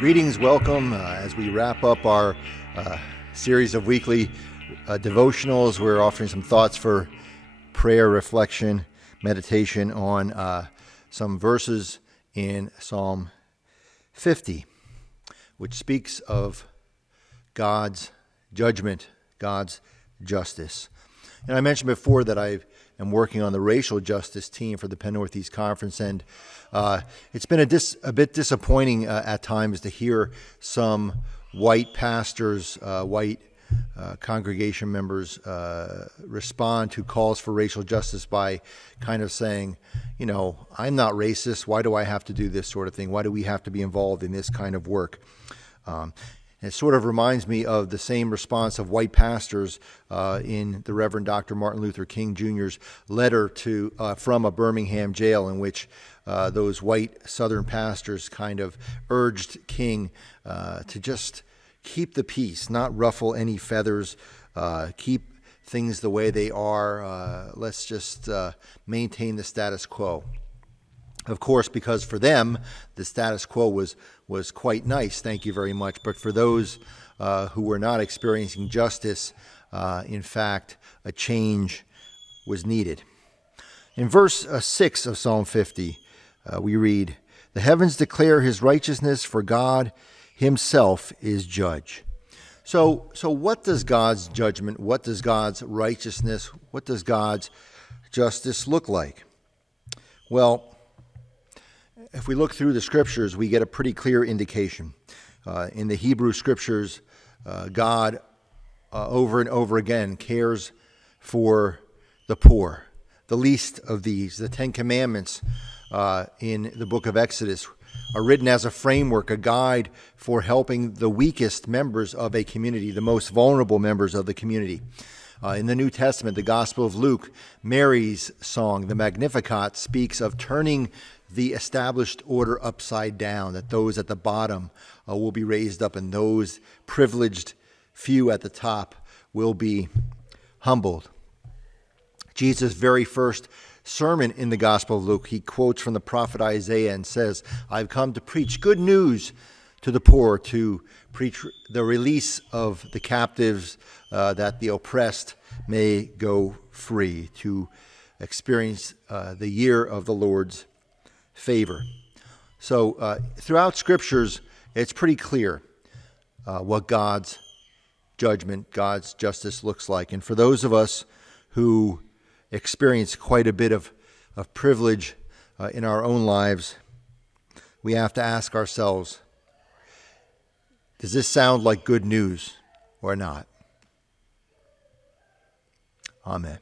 Greetings, welcome as we wrap up our series of weekly devotionals. We're offering some thoughts for prayer, reflection, meditation on some verses in Psalm 50, which speaks of God's judgment, God's justice. And I mentioned before that I am working on the racial justice team for the Penn Northeast Conference, and it's been a bit disappointing at times to hear some white pastors, white congregation members respond to calls for racial justice by kind of saying, you know, I'm not racist. Why do I have to do this sort of thing? Why do we have to be involved in this kind of work? It sort of reminds me of the same response of white pastors in the Reverend Dr. Martin Luther King Jr.'s letter from a Birmingham jail, in which those white Southern pastors kind of urged King to just keep the peace, not ruffle any feathers, keep things the way they are. Let's just maintain the status quo. Of course, because for them, the status quo was quite nice, thank you very much. But for those who were not experiencing justice, in fact, a change was needed. In verse 6 of Psalm 50, we read, "The heavens declare his righteousness, for God himself is judge." So what does God's judgment, what does God's righteousness, what does God's justice look like? Well, if we look through the scriptures, we get a pretty clear indication. In the Hebrew scriptures, God over and over again cares for the poor, the least of these. The Ten Commandments in the book of Exodus are written as a framework, a guide for helping the weakest members of a community, the most vulnerable members of the community. In the New Testament, the Gospel of Luke, Mary's song, the Magnificat, speaks of turning the established order upside down, that those at the bottom will be raised up and those privileged few at the top will be humbled. Jesus' very first sermon in the Gospel of Luke, he quotes from the prophet Isaiah and says, "I've come to preach good news to the poor, to preach the release of the captives, that the oppressed may go free, to experience the year of the Lord's favor." So throughout scriptures, it's pretty clear what God's judgment, God's justice looks like. And for those of us who experience quite a bit of privilege in our own lives, we have to ask ourselves, does this sound like good news or not? Amen.